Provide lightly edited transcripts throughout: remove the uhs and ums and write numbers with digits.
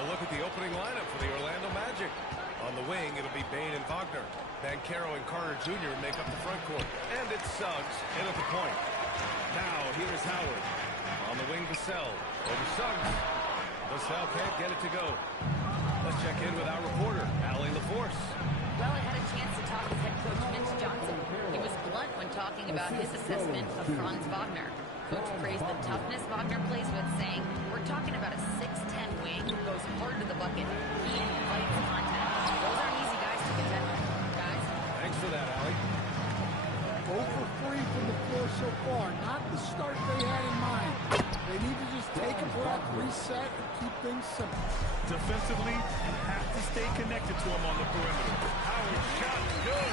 A look at the opening lineup for the Orlando Magic. On the wing, it'll be Bane and Wagner. Bancaro and Carter Jr. make up the front court. And it's Suggs in at the point. Now, here's Howard. On the wing, Vassell. Over Suggs. Vassell can't get it to go. Let's check in with our reporter, Allie LaForce. Well, I had a chance to talk with head coach Vince Johnson. He was blunt when talking about his assessment of Franz Wagner. Coach praised the toughness Wagner plays with, saying, "We're talking about a 6'10" wing who goes hard to the bucket. He invites contact. Those aren't easy guys to contend with, guys." Thanks for that, Allie. 0 for 3 from the floor so far. Not the start they had in mind. They need to just take a breath, reset, and keep things simple. Defensively, you have to stay connected to him on the perimeter. Howard shot good.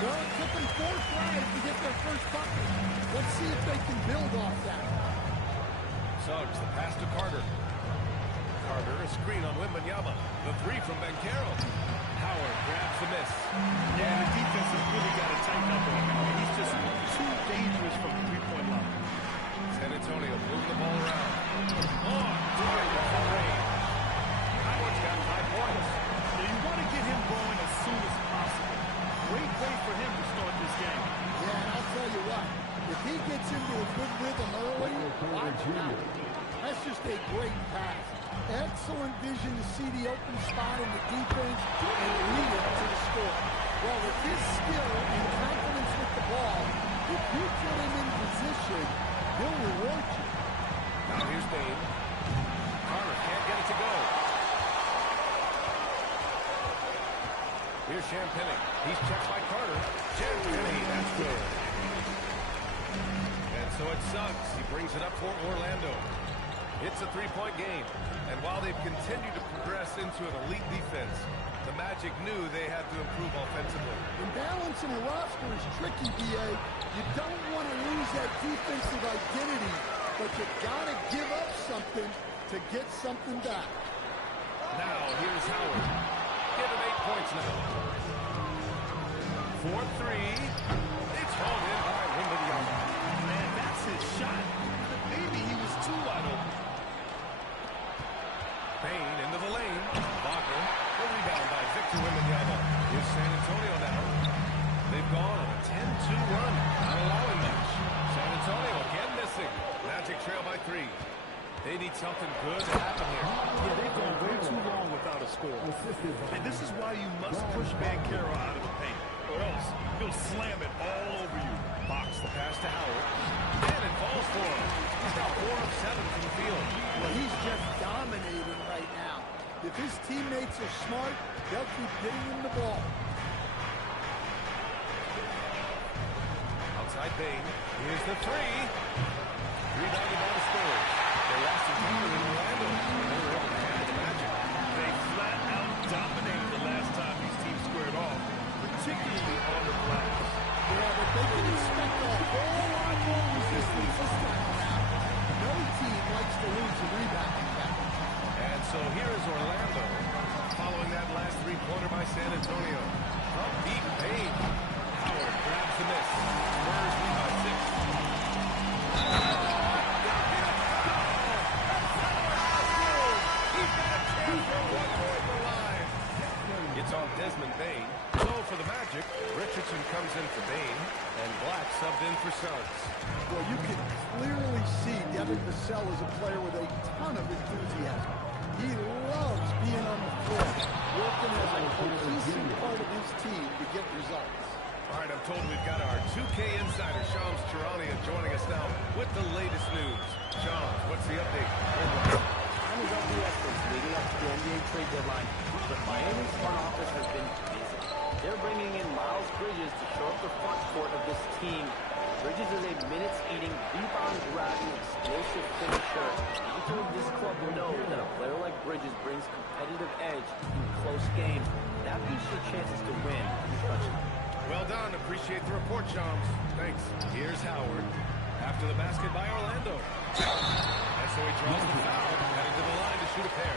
Well, it took them 4 tries to get their first bucket. Let's see if they can build off that. Suggs, the pass to Carter. Carter, a screen on Wembanyama. The three from Bancaro. Howard grabs the miss. Yeah, the defense has really got to tighten up on him. He's just too dangerous from the three-point line. San Antonio moving the ball around. Oh, full range. Howard's got 5 points. Yeah, you want to get him going as soon as possible. Great way for him to start this game. Yeah, and I'll tell you what. If he gets into a good rhythm early, watch out. That's just a great pass. Excellent vision to see the open spot in the defense and lead it to the score. Well, with his skill and confidence with the ball, if you put him in position, he'll reward you. Now here's Bane. Carter can't get it to go. Here's Champagny. He's checked by Carter. Champagny, that's good. And so it's Suggs. He brings it up for Orlando. It's a 3-point game. And while they've continued to progress into an elite defense, the Magic knew they had to improve offensively. And balancing a roster is tricky, B.A. You don't want to lose that defensive identity, but you got to give up something to get something back. Now, here's Howard. Give him 8 points now. 4-3. It's hauled in by Wembanyama. Man, that's his shot. Maybe he was too wide open. Bane into the lane. Wagner. The rebound by Victor Wembanyama. Here's San Antonio now. They've gone on a 10-2 run. Not allowing much. San Antonio again missing. Magic trail by 3. They need something good to happen here. Yeah, they've gone way too long without a score. And this is why you must push Bancaro out of the paint, or else he'll slam it all over you. Box the pass to Howard. And it falls for him. He's got 4 of 7 from the field. Well, he's just dominating right now. If his teammates are smart, they'll keep getting him the ball. Outside Bane. Here's the 3. Rebounded by the Spurs. They lost a game in Orlando. They were able to handle the Magic. They flat out dominated the last time these teams squared off, particularly on the glass. Yeah, but they can expect a whole lot more resistance this time around. No team likes to lose a rebounding battle. And so here is Orlando, following that last 3-pointer by San Antonio. From deep Bane. Howard grabs the miss. Spurs lead by 6. It's on Desmond Bane. So for the Magic, Richardson comes in for Bane, and Black subbed in for Suggs. Well, you can clearly see Devin Vassell is a player with a ton of enthusiasm. He loves being on the floor, working as a cohesive part of his team to get results. All right, I'm told we've got our 2K insider, Shams Charania, joining us now with the latest news. Shams, what's the update? Time is of the essence leading up to the NBA trade deadline. The Miami front office has been busy. They're bringing in Miles Bridges to show up the front court of this team. Bridges is a minutes-eating, rebound-grabbing, explosive finisher. People in this club know that a player like Bridges brings competitive edge in close games. That boosts your chances to win. Well done. Appreciate the report, Shams. Thanks. Here's Howard. After the basket by Orlando. And so he draws the foul. Headed to the line to shoot a pair.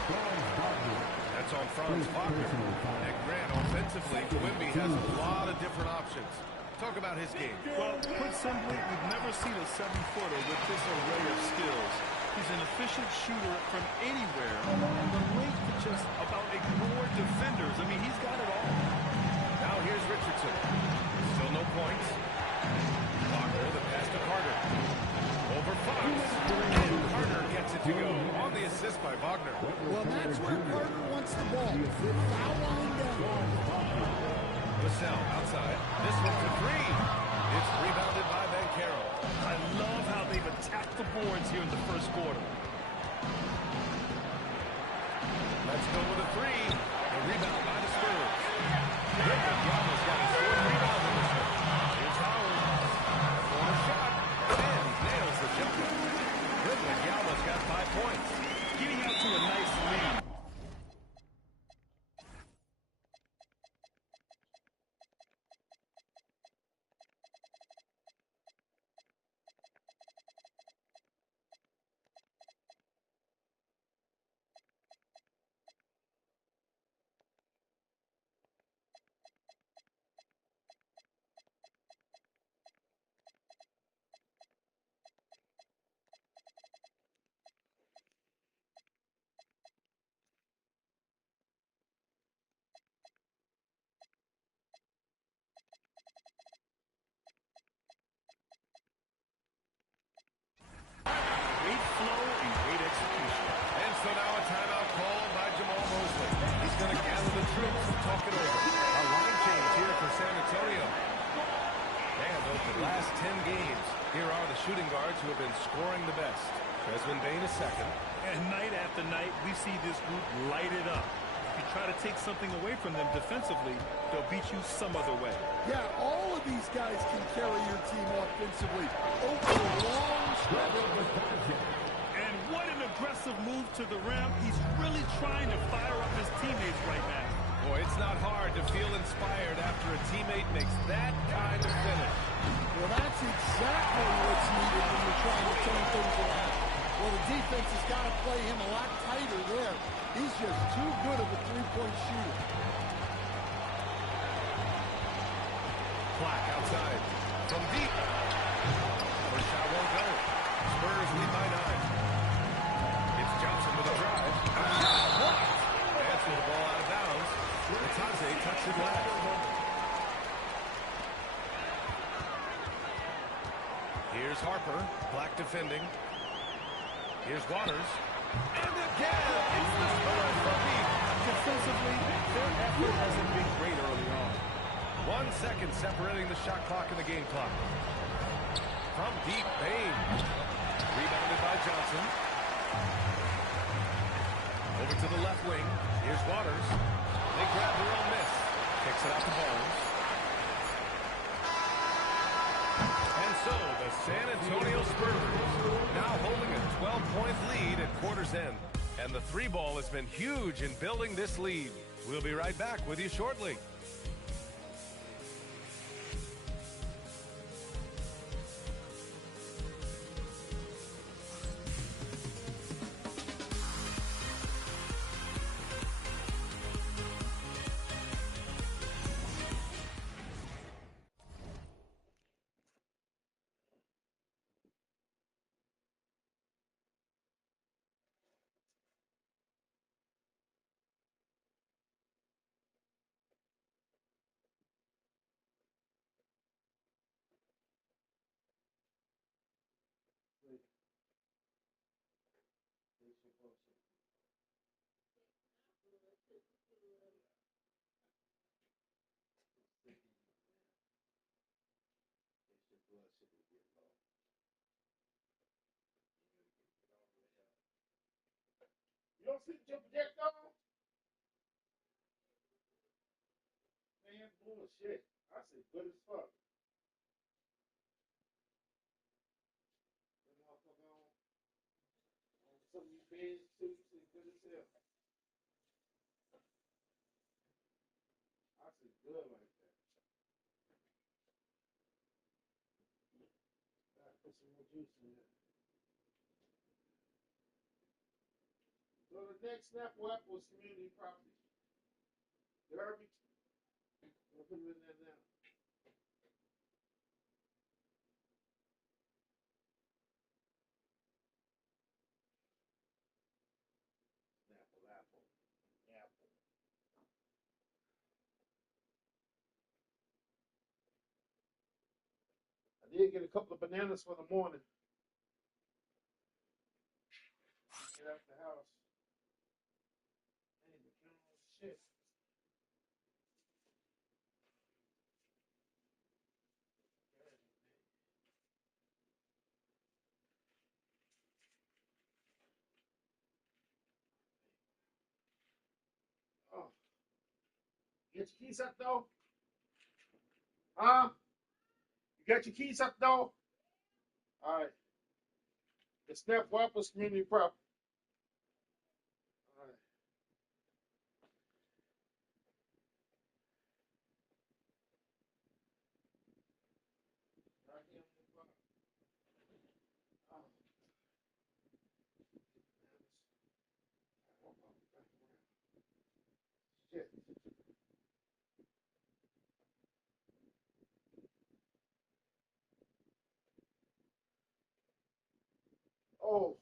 That's on Franz Wagner. And Grant, offensively, Wemby has a lot of different options. Talk about his game. Well, put simply, we've never seen a 7-footer with this array of skills. He's an efficient shooter from anywhere, and the length to just about ignore defenders. I mean, he's got it all. Now here's Richardson. Still no points. Wagner, the pass to Carter. Over Fox. And Carter gets it to go on the assist by Wagner. Well, that's where Carter wants the ball. Foul line down. Vassell outside. This one for three. It's rebounded by Banchero. I love how they've attacked the boards here in the first quarter. Let's go with a three. A rebound by the Spurs. Yama's got his fourth rebound in this one. Here's Howard. Corner shot. And he nails the jumper. Yama's got 5 points. Getting out to a nice lead. Great flow and great execution. And so now a timeout called by Jamal Mosley. He's going to gather the troops and talk it over. A line change here for San Antonio. And over the last 10 games, here are the shooting guards who have been scoring the best. Desmond Bane is second. And night after night, we see this group light it up. If you try to take something away from them defensively, they'll beat you some other way. Yeah, all of these guys can carry your team offensively over a long stretch. And what an aggressive move to the rim. He's really trying to fire up his teammates right now. Boy, it's not hard to feel inspired after a teammate makes that kind of finish. Well, that's exactly what's needed when you're trying to turn things around. Well, the defense has got to play him a lot tighter there. He's just too good of a three-point shooter. Clock outside. From deep. First shot won't go. Spurs lead by 9. It's Johnson with a drive. Blocked. That's with the ball out of bounds. Itaze touched it last. Here's Harper. Black defending. Here's Waters. And again, it's the Spurs from deep. Defensively, their effort hasn't been great early on. 1 second separating the shot clock and the game clock. From deep, Bane. Rebounded by Johnson. Over to the left wing. Here's Waters. They grab their own miss. Kicks it out to Barnes. And so the San Antonio Spurs now holding a 12-point lead at quarter's end. And the three ball has been huge in building this lead. We'll be right back with you shortly. You don't see your project on? Man, bullshit. I said good as fuck. That motherfucker on something you binge to, you said good as hell. I said good like that. Gotta put some more juice in there. So the next snap web was community property. You heard me? I'm gonna put it in there now. did get a couple of bananas for the morning. Get out the house. Hey, shit. Oh. Get your keys up, though? Huh? You got your keys up, though? All right. The Steph Wappers Community Prep. All right. Right here on the front. Oh. Shit. Oh.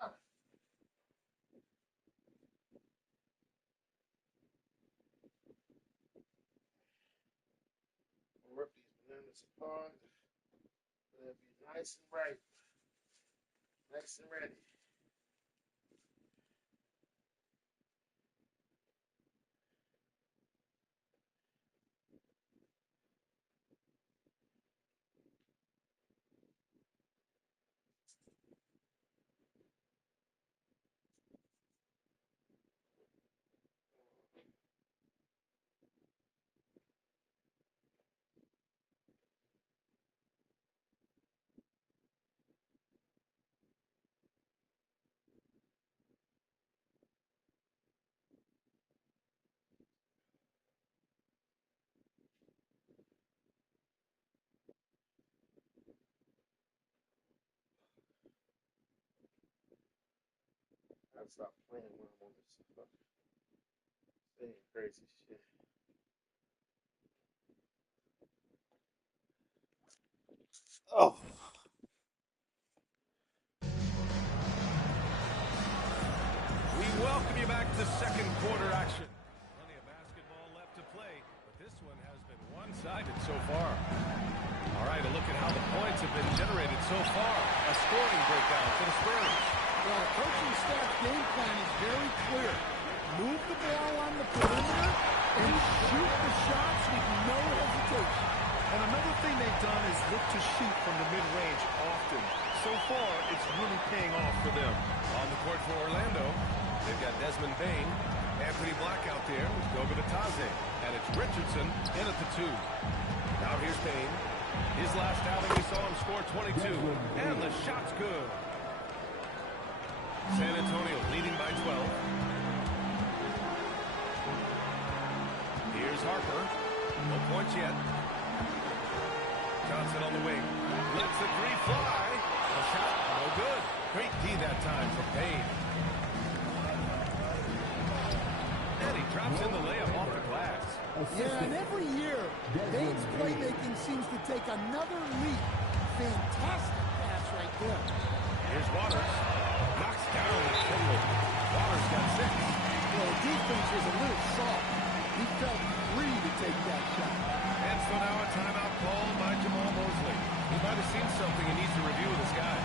Ah. We'll rip these bananas apart. They'll be nice and ripe. Nice and ready. I'll stop playing when I'm on this thing. Crazy shit. Oh. We welcome you back to second quarter action. Plenty of basketball left to play, but this one has been one-sided so far. All right, a look at how the points have been generated so far. A scoring breakdown for the Spurs. Well, the coaching staff's game plan is very clear. Move the ball on the perimeter and shoot the shots with no hesitation. And another thing they've done is look to shoot from the mid-range often. So far, it's really paying off for them. On the court for Orlando, they've got Desmond Bain, Anthony Black out there with Goga Bitadze, and it's Richardson in at the 2. Now here's Bain. His last outing, we saw him score 22, and the shot's good. San Antonio leading by 12. Here's Harper. No points yet. Johnson on the wing. Lets the three fly. The shot, no good. Great D that time from Payne. And he drops in the layup off the glass. Yeah, and every year, Bain's playmaking seems to take another leap. Fantastic pass right there. Here's Waters. Knocks down the Kindle. Waters got 6. Well, the defense was a little soft. He felt free to take that shot. And so now a timeout called by Jamal Mosley. He might have seen something he needs to review with his guys.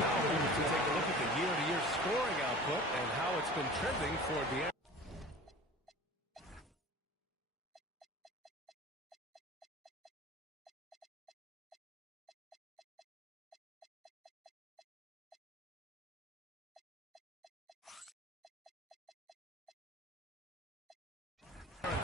Now we need to take a look at the year-to-year scoring output and how it's been trending for the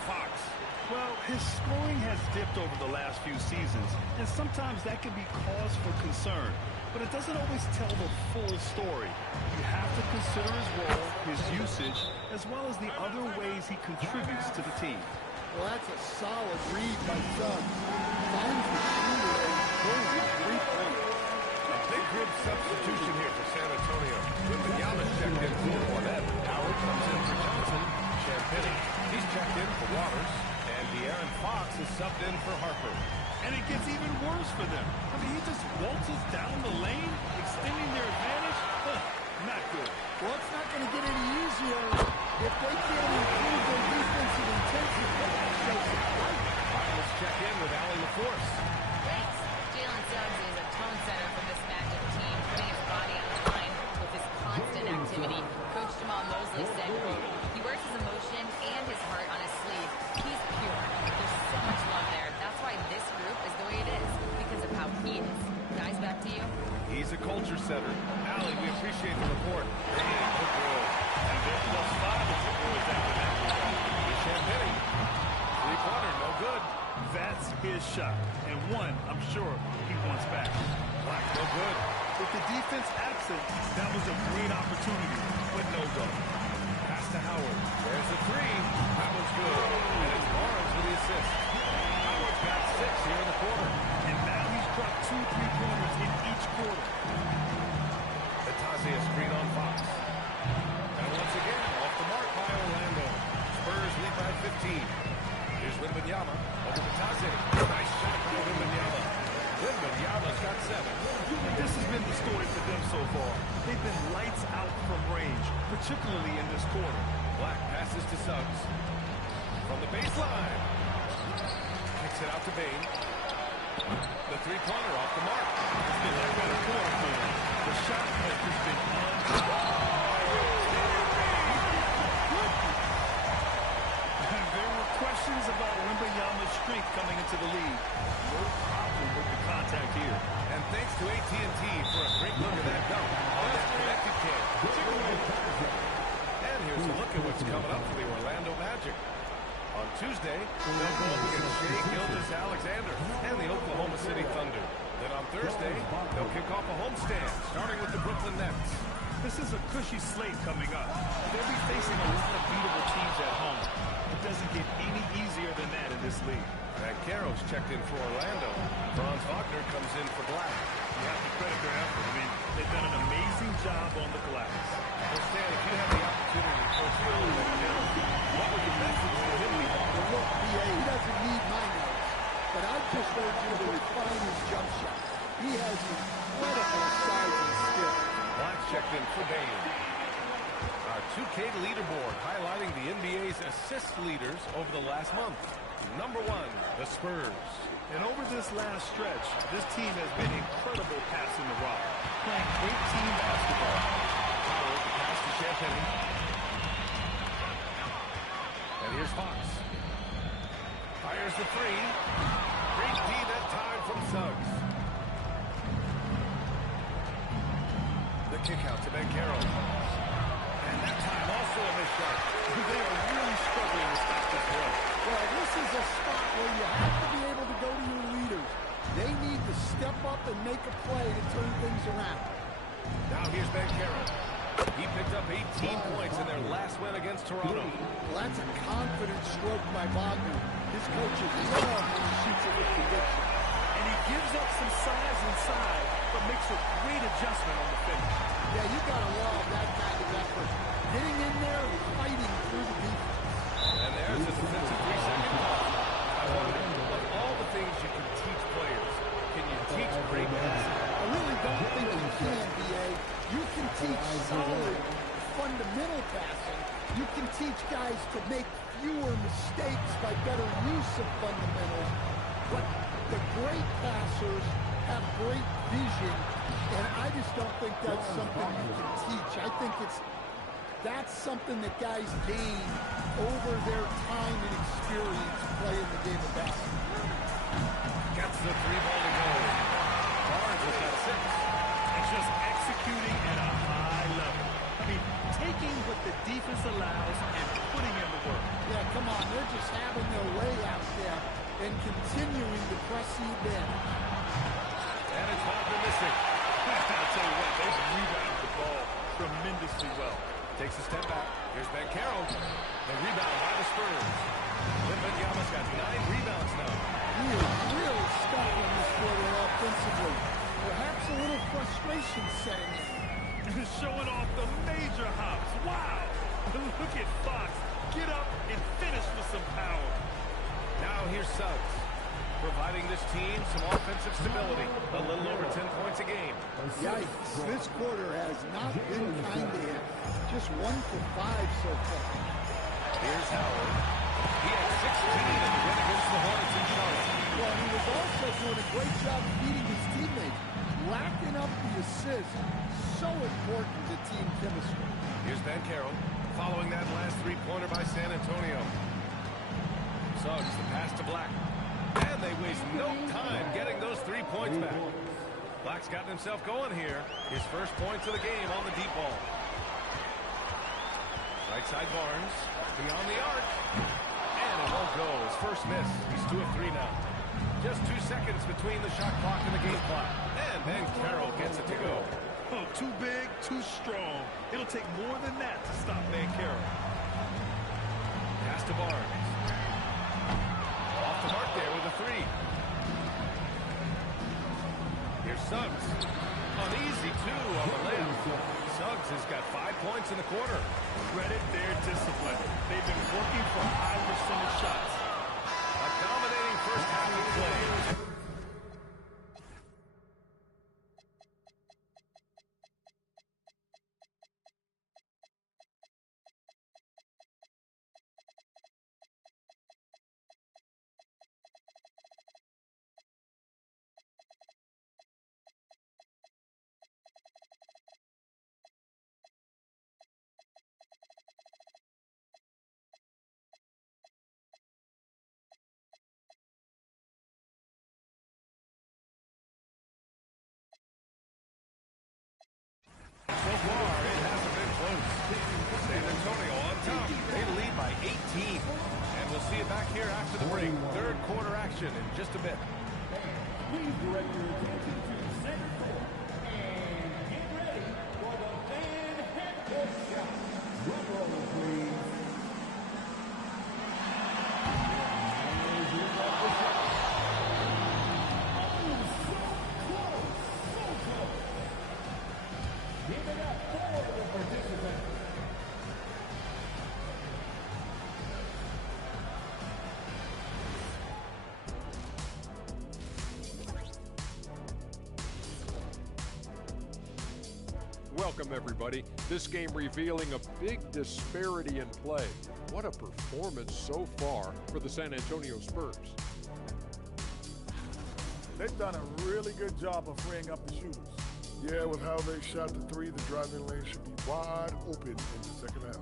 Fox. Well, his scoring has dipped over the last few seasons, and sometimes that can be cause for concern. But it doesn't always tell the full story. You have to consider his role, his usage, as well as the other ways he contributes to the team. Well, that's a solid read by Suggs. Finds the shooter and pulls a 3-pointer. A big group substitution here for San Antonio. With the Yamas checked in for Ornette. Howard comes in for Johnson. subbed in for Harper. And it gets even worse for them. I mean, he just waltzes down the lane, extending their advantage. Not good. Well, it's not going to get any easier if they can't improve their defensive intensity. Let's check in with Allie LaForce. Thanks. Jalen Suggs is a tone setter for this matchup team, putting his body on the line with his constant activity. Coach Jamal Mosley said, quote, he wears his emotion and his heart on his sleeve. He's pure. There's so much love there. That's why this group is the way it is, because of how he is. Guys, back to you. He's a culture setter. Allie, we appreciate the report. Good goal. And they're +5 as it goes after that. Champagne. Three-pointer, no good. That's his shot. And one, I'm sure, he wants back. Black, no good. With the defense absent, that was a great opportunity, but no go. Pass to Howard. There's the three. That one's good. And it's Barnes with the assist. Howard's got 6 here in the quarter. And now he's dropped 2 3-pointers in each quarter. Atazia screen on Fox. And once again, off the mark by Orlando. Spurs lead by 15. Here's Wembanyama over to Taze. Nice shot by Wembanyama. Wembanyama's got 7. And this has been the story for them so far. They've been lights out from range, particularly in this quarter. Black passes to Suggs. From the baseline. Kicks it out to Bain. The three-pointer off the mark. It's been like that quarter for them. The shot has just been There were questions about Wembanyama's strength coming into the league. No problem with the contact here. And thanks to AT&T for a great look at that dunk on that connected cam. And here's a look at what's coming up for the Orlando Magic. On Tuesday, they'll go up against Shai Gilgeous-Alexander and the Oklahoma City Thunder. Then on Thursday, they'll kick off a homestand, starting with the Brooklyn Nets. This is a cushy slate coming up. They'll be facing a lot of beatable teams at home. It doesn't get any easier than that in this league. Banchero's checked in for Orlando. Franz Wagner comes in for Black. You have to credit their effort. I mean, they've done an amazing job on the glass. Well, Stan, if you have the opportunity to coach Banchero, what would your message to him be? Well, look, B.A., he doesn't need my notes, but I just urge him to refine his jump shot. He has incredible size and skill. Black checked in for Bain. Our 2K leaderboard highlighting the NBA's assist leaders over the last month. Number 1, the Spurs. And over this last stretch, this team has been incredible passing the rock, playing great team basketball. Howard, the pass to Champagne. And here's Fox. Fires the three. Great D that time from Suggs. The kick out to Banchero. And that time also a missed shot. They are really struggling to stop this run. Well, this is a spot where you have to be able to go to your leaders. They need to step up and make a play to turn things around. Now here's Banchero. He picked up 18 points in their last win against Toronto. Well, that's a confident stroke by Wagner. His coaches love when he shoots it with conviction. And he gives up some size inside, but makes a great adjustment on the finish. Yeah, you got to love that kind of effort. Getting in there and fighting through the defense. And there's a defensive 3-second call. I wonder, of all the things you can teach players, can you teach great passing? I really don't think you can, B.A. You can teach solid, fundamental passing. You can teach guys to make fewer mistakes by better use of fundamentals. But the great passers have great vision, and I just don't think that's something you can teach. I think that's something that guys gain over their time and experience playing the game of basketball. Gets the 3-ball to go. Barnes has got 6. It's just executing at a high level. I mean, taking what the defense allows and putting in the work. Yeah, come on. They're just having their way out there and continuing to press the advantage. And it's Wagner missing. I'll tell you what, they've rebounded the ball tremendously well. Takes a step back. Here's Banchero. The rebound by the Spurs. Wembanyama's got 9 rebounds now. He is really stuck on this quarter offensively. Perhaps a little frustration setting in. Showing off the major hops. Wow! Look at Fox. Get up and finish with some power. Now here's Suggs. providing this team some offensive stability. A little over 10 points a game. Yikes, this quarter has not been kind to him. Just 1 for 5 so far. Here's Howard. He had 16 in the win against the Hornets in Charlotte. Well, he was also doing a great job feeding his teammates, racking up the assists. So important to team chemistry. Here's Banchero, following that last three-pointer by San Antonio. Suggs, the pass to Black. And they waste no time getting those 3 points back. Black's gotten himself going here. His first points of the game on the deep ball. Right side Barnes, beyond the arc. And it won't go. His first miss. He's 2 of 3 now. Just 2 seconds between the shot clock and the game clock. And Banchero gets it to go. Oh, too big, too strong. It'll take more than that to stop Banchero. Pass to Barnes. Off the mark there with a 3. Here's Suggs. An easy 2 on the layup. Suggs has got 5 points in the quarter. Credit their discipline. They've been working for high percentage shots. A dominating first half of play. So far, it hasn't been close. San Antonio on top. They lead by 18. And we'll see it back here after the break. Third quarter action in just a bit. Please direct your attention to center court and get ready for the Manhattan shot. Drum roll, please. Here's your shot. Oh, so close, so close. Give it up for the participant. Welcome, everybody. This game revealing a big disparity in play. What a performance so far for the San Antonio Spurs. They've done a really good job of freeing up the shooters. Yeah, with how they shot the 3, the driving lane should be wide open in the second half.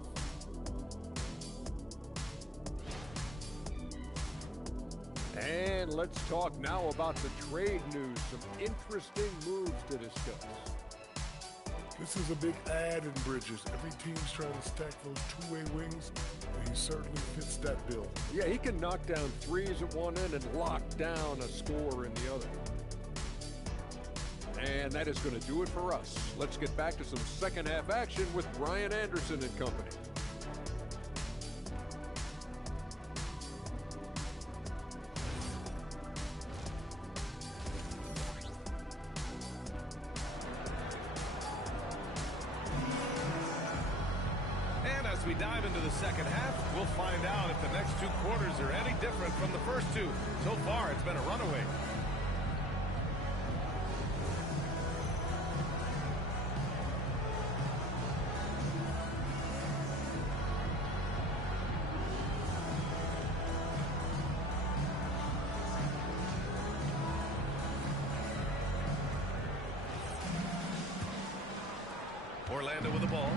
And let's talk now about the trade news. Some interesting moves to discuss. This is a big add in Bridges. Every team's trying to stack those two-way wings, and he certainly fits that bill. Yeah, he can knock down threes at one end and lock down a score in the other. And that is going to do it for us. Let's get back to some second half action with Brian Anderson and company. And as we dive into the second half, we'll find out if the next 2 quarters are any different from the first 2. So far, it's been a runaway. Orlando with the ball.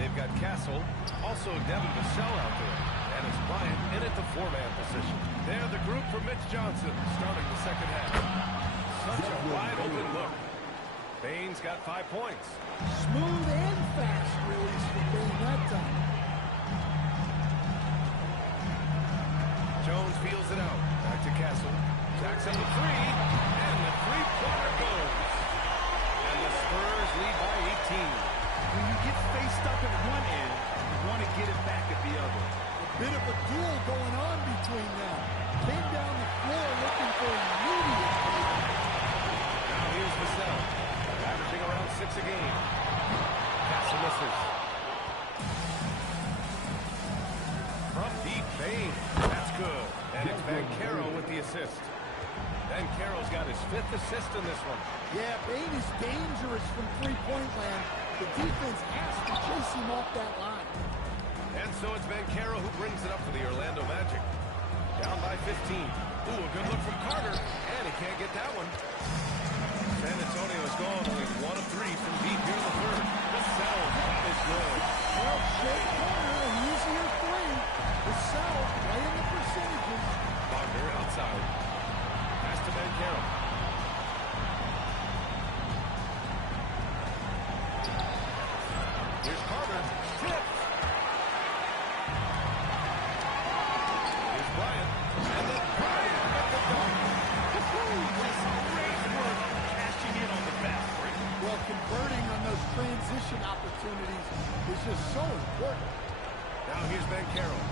They've got Castle, also Devin Vassell out there. And it's Bryant in at the 4-man position. They're the group for Mitch Johnson starting the second half. Such a wide open look. Baines got 5 points. Smooth and fast release from Bain that time. Jones feels it out. Back to Castle. Jacks on the 3. And the 3-pointer goes. And the Spurs lead by 18. When you get faced up at one end, you want to get it back at the other. A bit of a duel going on between them. Came down the floor looking for immediate. Now here's Vassell, averaging around 6 a game. Castle misses. From deep, Bain. That's good. And it's Banchero with the assist. assist. Ben Carroll's got his 5th assist in this one. Yeah, Bain is dangerous from three-point land. The defense has to chase him off that line. And so it's Ben Carroll who brings it up for the Orlando Magic. Down by 15. Ooh, a good look from Carter. And he can't get that one. San Antonio's gone only 1 of 3 from deep here in the third. The settle is good. Well, shake corner, an easier three. The settle, playing the percentages. Wagner outside. Pass to Ben Carroll. Here's Carter. Tipped. Here's Bryant. And then Bryant with the dunk. Just great work cashing in on the fast break. Well, converting on those transition opportunities is just so important. Now here's Ben Carroll.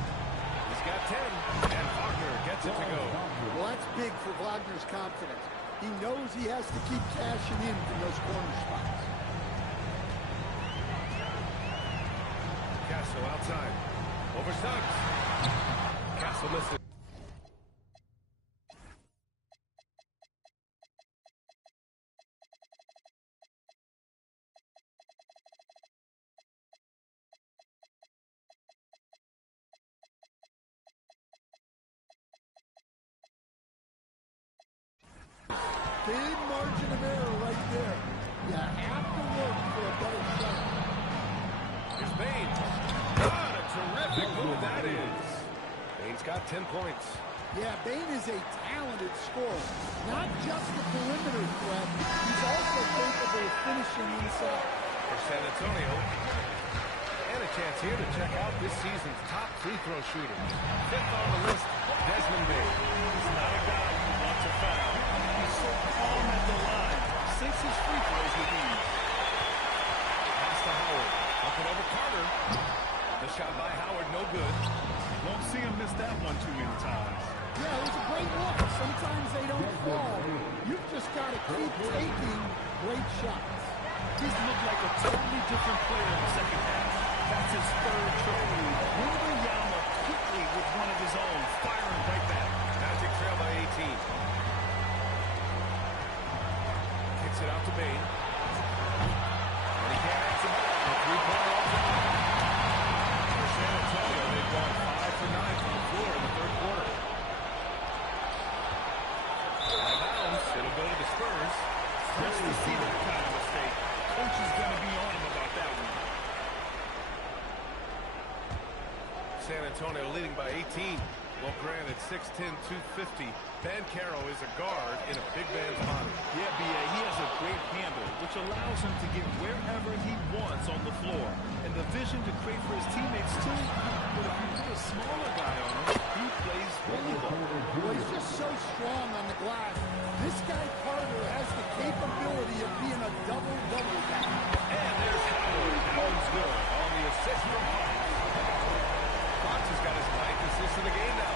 He's got 10. And Wagner gets it to go. Well, that's big for Wagner's confidence. He knows he has to keep cashing in from those corner spots. Castle outside. Over Suggs. Castle misses. Big margin of error right there. You have to work for a better shot. Here's Bain. What a terrific move that is. Bain's got 10 points. Yeah, Bain is a talented scorer. Not just a perimeter threat, he's also capable of finishing inside. For San Antonio. And a chance here to check out this season's top free throw shooter. 5th on the list, Desmond Bain. He's not a guy who wants a foul. He's so calm at the line. Sinks his free throws with ease. Pass to Howard. Up and over Carter. The shot by Howard, no good. Won't see him miss that one too many times. Yeah, it was a great look. Sometimes they don't fall. You've just got to keep taking great shots. He's looked like a totally different player in the second half. That's his 3rd triple. Wembanyama quickly with one of his own, firing right back. Magic trail by 18. Kicks it out to Bain. And he can't answer back. A three-pointer off the line. For San Antonio, they've gone 5 for 9 from the floor in the 3rd quarter. Out of bounds. It'll go to the Spurs. Hurts to see that kind of mistake. Coach is going to be on him about that one. San Antonio leading by 18. Well, granted, 6'10", 250. Ben Carroll is a guard in a big man's body. Yeah, B.A., he has a great handle, which allows him to get wherever he wants on the floor. And the vision to create for his teammates, too. But if you put a smaller guy on him, he plays really well. Well, he's just so strong on the glass. This guy, Carter, has the capability of being a double-double guy. And there's Howard. That one's good on the assist from Fox. Fox has got his 9th assist in the game now.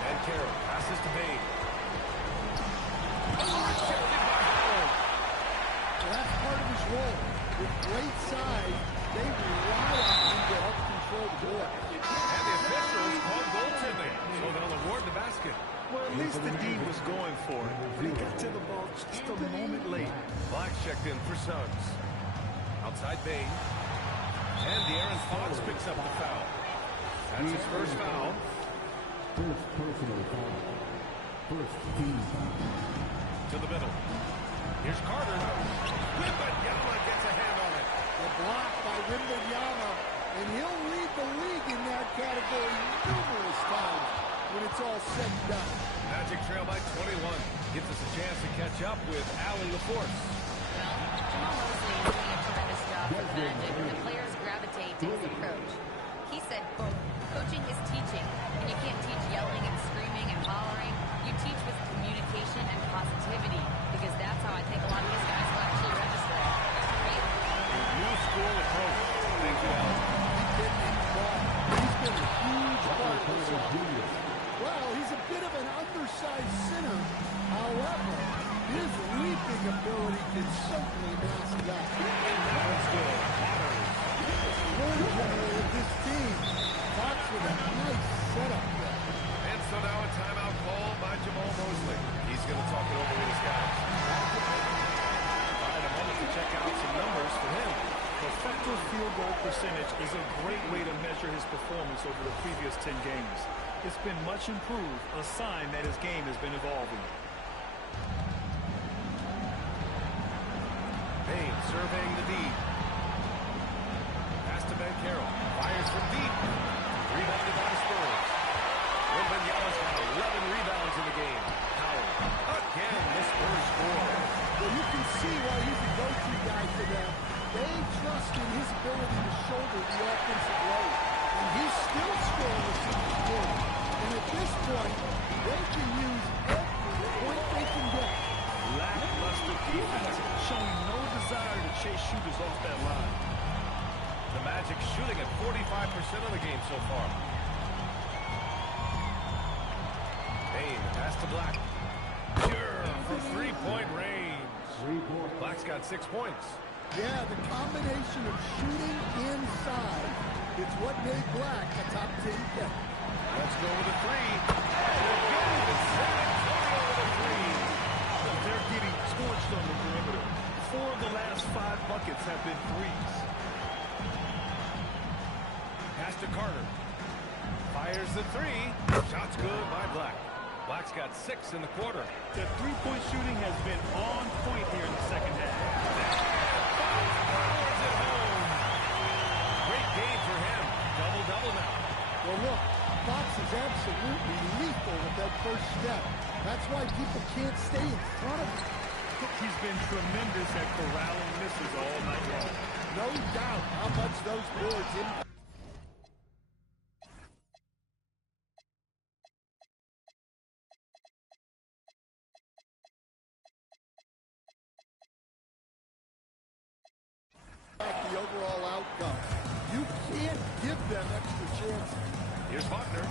And Carroll passes to Bain. Rejected by Howard. Well, that's part of his role. With great size, they rely on him to help control the board. And the officials called goaltending, so they'll award the basket. Well, at least the D was going for it. But he got to the ball just a moment late. Black checked in for Suggs. Outside Bain. And De'Aaron Fox picks up the foul. That's his first foul. First personal foul. First team foul. To the middle. Here's Carter. Wembanyama gets a hand on it. The block by Wembanyama, and he'll lead the league in that category numerous times when it's all said and done. Magic trail by 21. Gives us a chance to catch up with Allie LaForce. Well, Jamal Mosley is doing a tremendous job for the Magic, and the players gravitate to his approach. He said, quote, coaching is teaching, and you can't teach yelling and screaming and hollering. You teach with communication and positivity, because that's how I think a lot of these guys will actually register. New school approach. Thank you, Allie. He's been a huge part of this offense. Well, he's a bit of an undersized center. However, his leaping ability can certainly mask that. That one's good. Floor general with this team. Fox with a nice setup there. And so now a timeout call field goal percentage is a great way to measure his performance over the previous 10 games. It's been much improved, a sign that his game has been evolving. Payne surveying the D. Pass to Bankero. Fires from deep. Rebounded by the Spurs. Wembanyama's got 11 rebounds in the game. Howard. Again, the Spurs score. Well, you can see why he's a go-to guy for them. They trust in his ability to shoulder the offensive load. And he's still scoring with some support. And at this point, they can use every point they can get. Lackluster defense, showing no desire to chase shooters off that line. The Magic shooting at 45% of the game so far. Payne, pass to Black. Pure for three-point range. Black's got 6 points. Yeah, the combination of shooting inside, it's what made Black a top 10 pick. Let's go with a three. And again, it's San Antonio with a three. They're getting torched on the perimeter. 4 of the last 5 buckets have been threes. Pass to Carter. Fires the three. Shot's good by Black. Black's got 6 in the quarter. The three-point shooting has been on point here in the second half. Powers at home. Great game for him. Double-double now. Well, look, Fox is absolutely lethal with that first step. That's why people can't stay in front of him. He's been tremendous at corralling misses all night long. No doubt how much those boards impact. The overall outcome. You can't give them extra chances. Here's Wagner.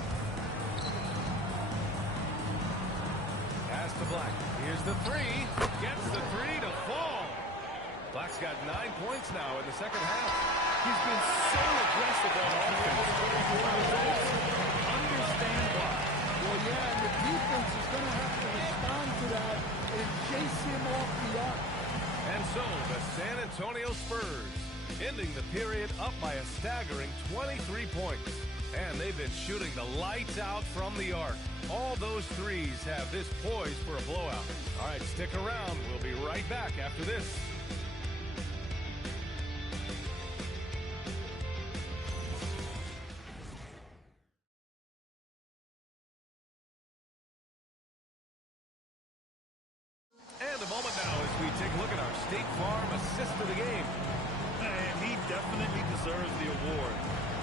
Pass to Black. Here's the three. Gets the three to fall. Black's got 9 points now in the second half. He's been so aggressive on offense. Understand why. Well, yeah, and the defense is going to have to respond to that and chase him off the arc. And so the San Antonio Spurs ending the period up by a staggering 23 points. And they've been shooting the lights out from the arc. All those threes have this poised for a blowout. All right, stick around. We'll be right back after this. And a moment now as we take a look at our State Farm assist of the game. And he definitely deserves the award.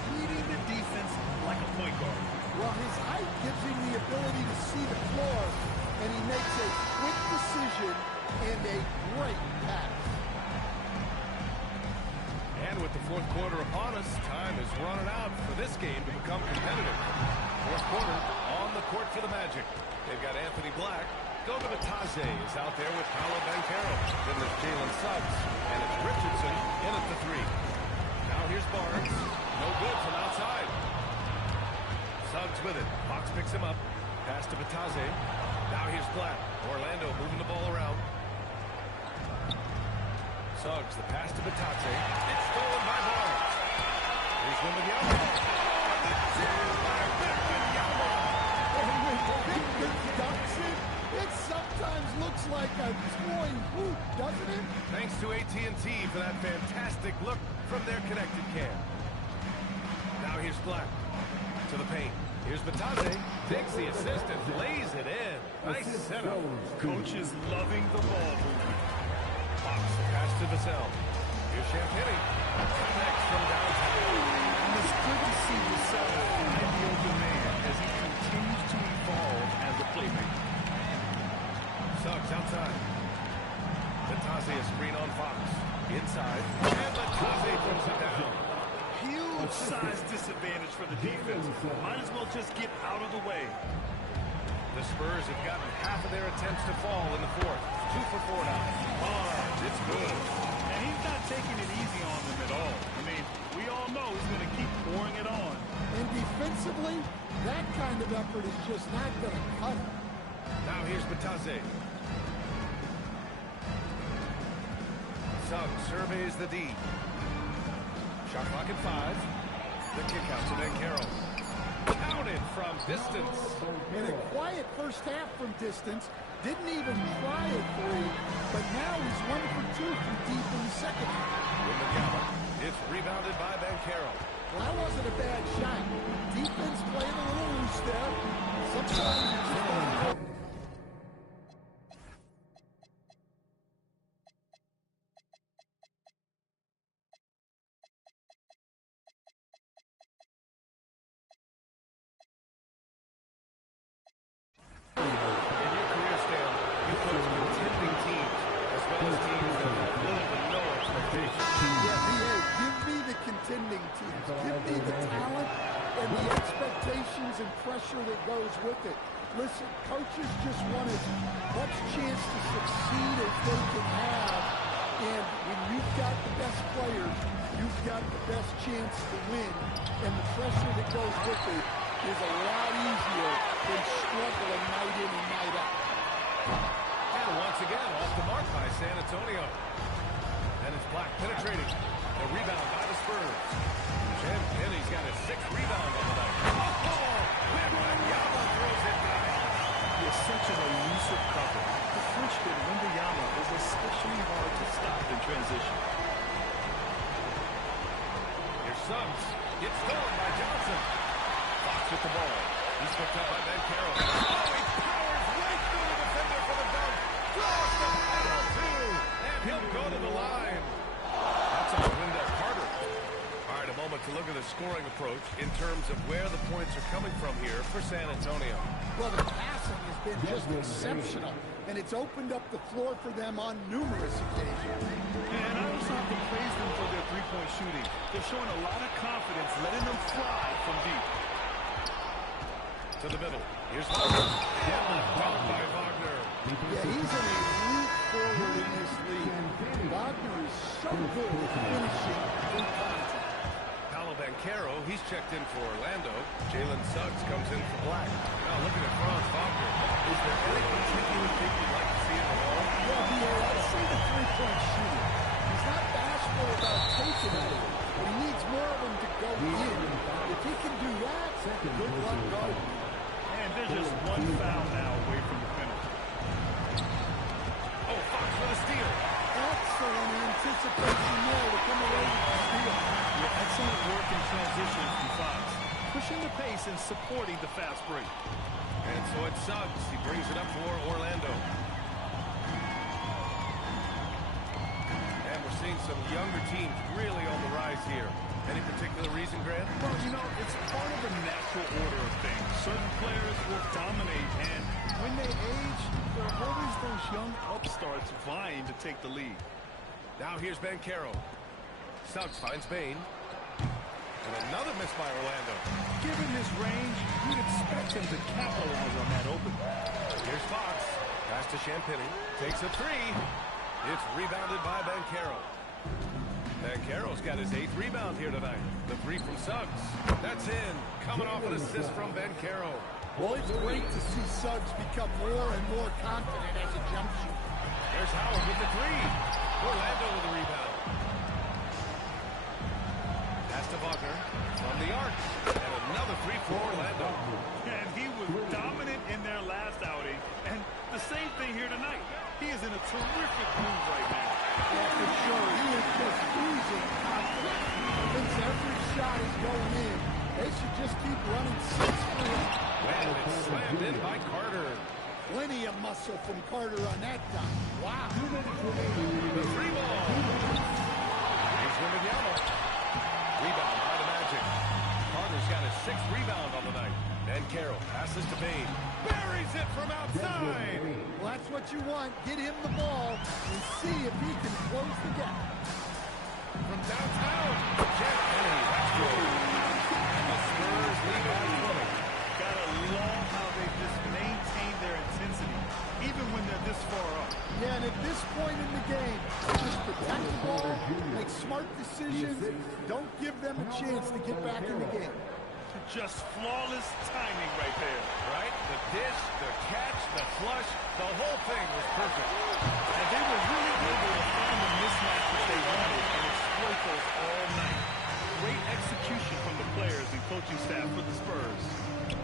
Leading the defense like a point guard. Well, his height gives him the ability to see the floor, and he makes a quick decision and a great pass. And with the fourth quarter upon us, time is running out for this game to become competitive. Fourth quarter on the court for the Magic. They've got Anthony Black. Goga Bitadze is out there with Paolo Banchero. Then there's Jalen Suggs. And it's Richardson in at the three. Now here's Barnes. No good from outside. Suggs with it. Fox picks him up. Pass to Bitadze. Now here's Black. Orlando moving the ball around. Suggs, the pass to Bitadze. It's stolen by Barnes. Here's Wembanyama. It sometimes looks like a toy hoop, doesn't it? Thanks to AT&T for that fantastic look from their connected cam. Now here's Black to the paint. Here's Bitadze. Takes the assist and lays it in. Nice setup. Coach is loving the ball movement. Fox, pass to Vassell. Here's Champagny. Connects from downtown. And it's good to see Vassell find the open man as he continues to evolve as a playmaker. Suggs outside. Bitadze a screen on Fox. Inside. And Bitadze throws it down. Huge size disadvantage for the defense. Might as well just get out of the way. The Spurs have gotten half of their attempts to fall in the fourth. 2 for 4 now. Barnes, it's good. And he's not taking it easy on them at all. I mean, we all know he's going to keep pouring it on. And defensively, that kind of effort is just not going to cut it. Now here's Bitadze. Suggs surveys the D. Shot clock at 5. The kick out to Bancaro. Counted from distance. In a quiet first half from distance. Didn't even try a three, but now he's 1 for 2 from deep in the second half. It's rebounded by Bancaro. Well, that wasn't a bad shot. Defense played a little loose there. Sometimes you just don't know. Contending teams. Give me the talent and the expectations and pressure that goes with it. Listen, coaches just want as much chance to succeed as they can have. And when you've got the best players, you've got the best chance to win. And the pressure that goes with it is a lot easier than struggling night in and night out. And once again, off the mark by San Antonio. And it's Black penetrating. A rebound by the Spurs. Champagne's got his 6th rebound on the night. Wembanyama throws it down. It's such an elusive cover. The Frenchman Wembanyama is especially hard to stop in transition. Here's Suggs. Gets stolen by Johnson. Fox with the ball. He's picked up by Bancaro. Oh, he powers right through the defender for the dunk. Draws the foul, too. And he'll go to the line. That's on Wendell Carter. All right, a moment to look at the scoring approach in terms of where the points are coming from here for San Antonio. Well, the passing has been just exceptional, and it's opened up the floor for them on numerous occasions. And I also have to praise them for their three-point shooting. They're showing a lot of confidence, letting them fly from deep. To the middle. Here's Wagner. Down by Wagner. Yeah, he's an elite forward in this league. Wagner is so good at finishing in contact. Paolo Bancaro, he's checked in for Orlando. Jalen Suggs comes in for Black. Now looking at Franz Wagner. Is there any particular thing you'd like to see in the ball? Well, I'd say the three-point shooting. He's not bashful about taking it, but he needs more of them to go in. If he can do that, good luck guarding. And they're just one foul now away from the penalty. Oh, Fox for the steal. Excellent anticipation there to come away with the steal. Yeah, excellent work in transition from Fox. Pushing the pace and supporting the fast break. And so it's Suggs. He brings it up for Orlando. And we're seeing some younger teams really on the rise here. Any particular reason, Grant? Well, you know, it's part of the natural order of things. Certain players will dominate, and when they age, there are always those young upstarts vying to take the lead. Now here's Bancaro. Suggs finds Bain. And another miss by Orlando. Given his range, you'd expect him to capitalize on that open. Here's Fox. Pass to Champagnie. Takes a three. It's rebounded by Bancaro. Bancaro's got his 8th rebound here tonight. The three from Suggs. That's in. Coming off an assist from Bancaro. Well, it's great to see Suggs become more and more confident as a jump shooter. There's Howard with the three. Orlando with the rebound. Pass to Wagner from the arc. And another three for Orlando. And he was dominant in their last outing. And the same thing here tonight. He is in a terrific move right now. Yeah, for sure. He is just oozing confidence. Thinks every shot is going in. They should just keep running 6 for him. And it's slammed in by Carter. Plenty of muscle from Carter on that time. Wow. The three ball. Here's Wembanyama. Rebound by the Magic. Carter's got his 6th rebound on the night. Bancaro passes to Bain. Buries it from outside. Well, that's what you want. Get him the ball and see if he can close the gap. From downtown, Champagnie. That's good. And the Spurs lead by 20. Gotta love how they just maintain their intensity, even when they're this far up. Yeah, and at this point in the game, just protect the ball, make smart decisions, don't give them a chance to get back in the game. Just flawless timing right there. Right? The dish, the catch, the flush, the whole thing was perfect. And they were really able to find the mismatch that they wanted and exploit those all night. great execution from the players and coaching staff for the Spurs.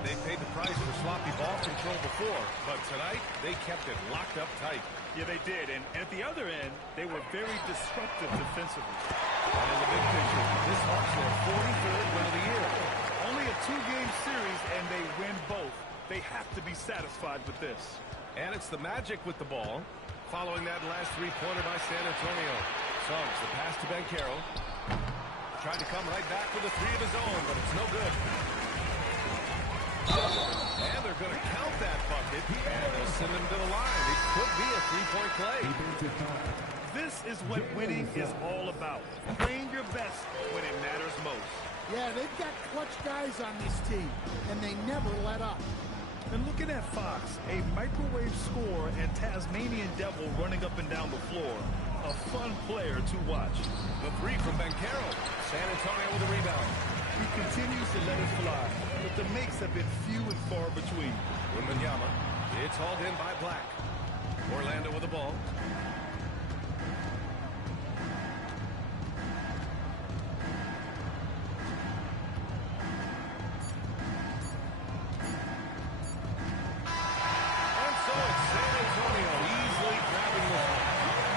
They paid the price for sloppy ball control before, but tonight they kept it locked up tight. Yeah, they did. And at the other end, they were very disruptive defensively. And in the big picture, this marks their 43rd win of the year. Only a 2-game series, and they win both. They have to be satisfied with this. And it's the Magic with the ball. Following that last three-pointer by San Antonio. Suggs, the pass to Banchero. Tried to come right back with a three of his own, but it's no good. And they're going to count that bucket, and they'll send him to the line. It could be a three-point play. This is what winning is all about. Playing your best when it matters most. Yeah, they've got clutch guys on this team, and they never let up. And looking at Fox, a microwave scorer and Tasmanian Devil running up and down the floor. A fun player to watch. The three from Banchero. San Antonio with a rebound. He continues to let it fly, but the makes have been few and far between. Wembanyama. It's hauled in by Black. Orlando with the ball. And so it's San Antonio easily grabbing this one.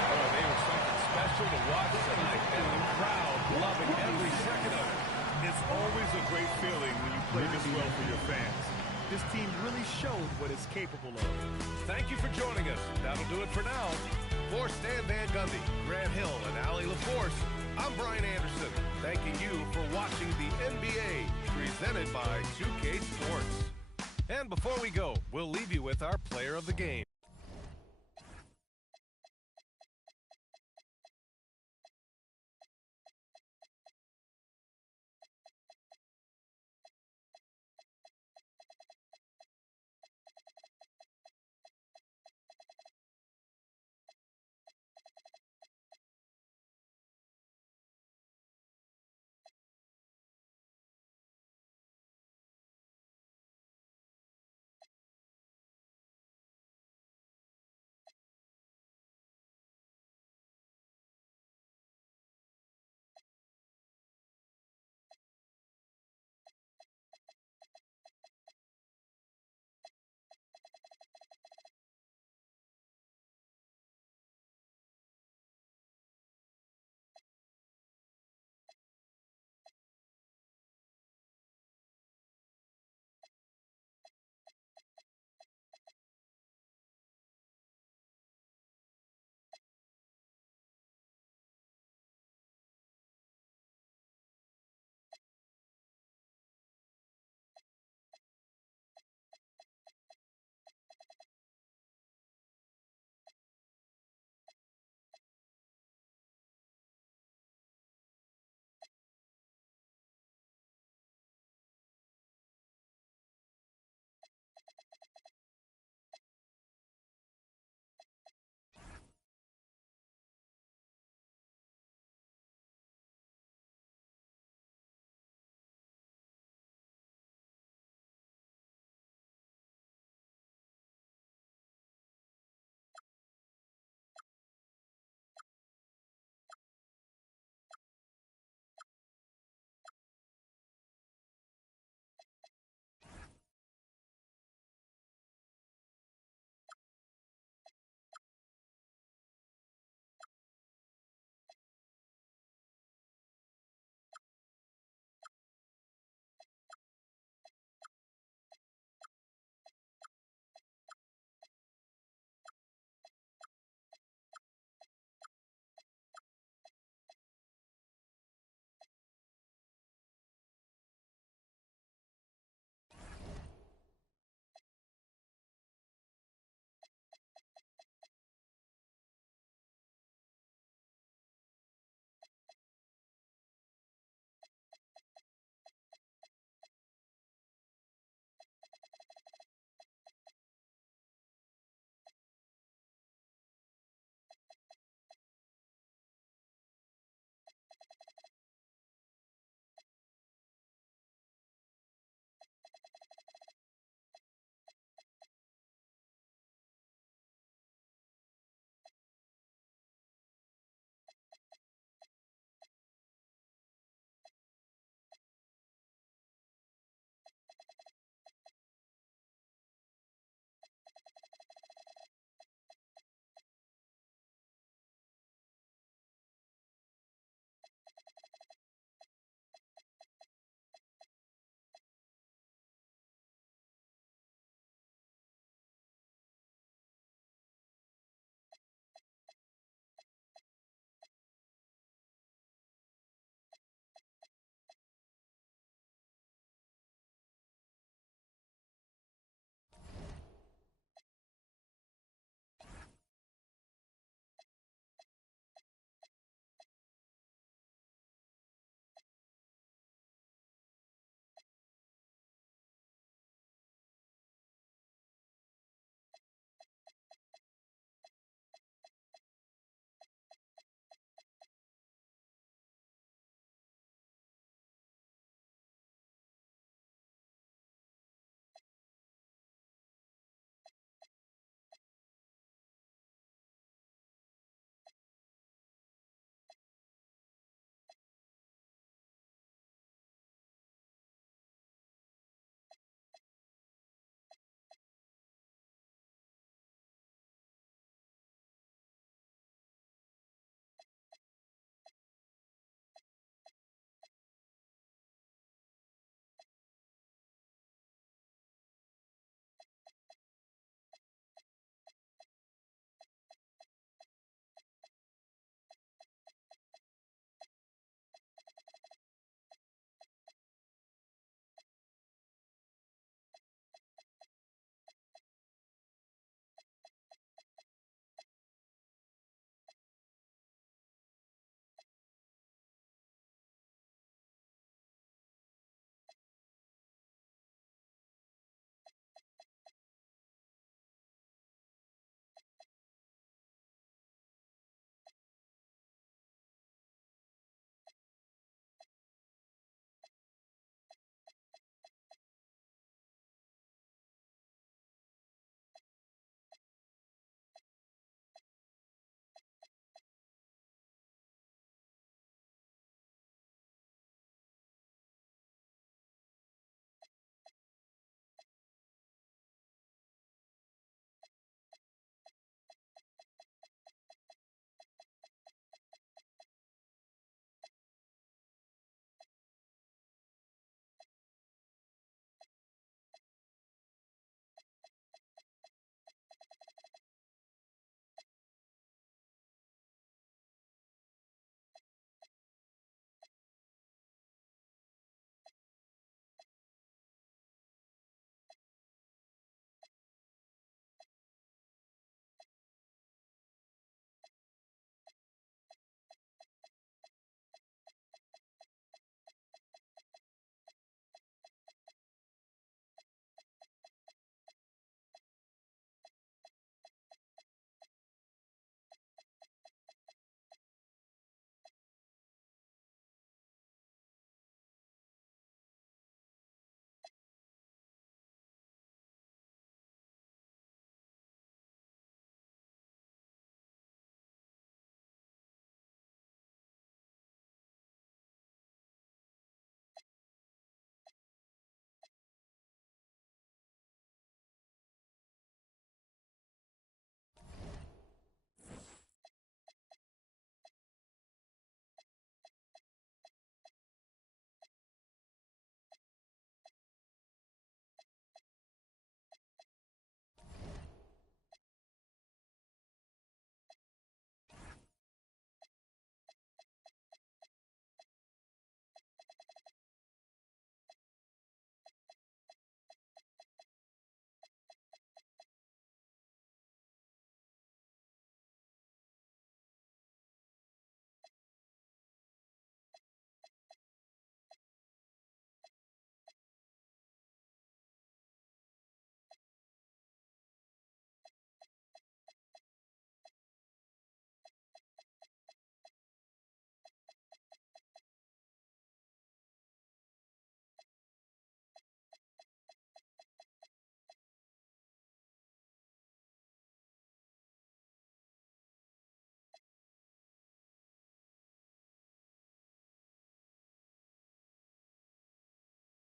Oh, they were something special to watch tonight, and the crowd loving every second of it. It's always a great feeling when you play this well for your fans. This team really showed what it's capable of. Thank you for joining us. That'll do it for now. For Stan Van Gundy, Grant Hill, and Allie LaForce, I'm Brian Anderson, thanking you for watching the NBA, presented by 2K Sports. And before we go, we'll leave you with our player of the game.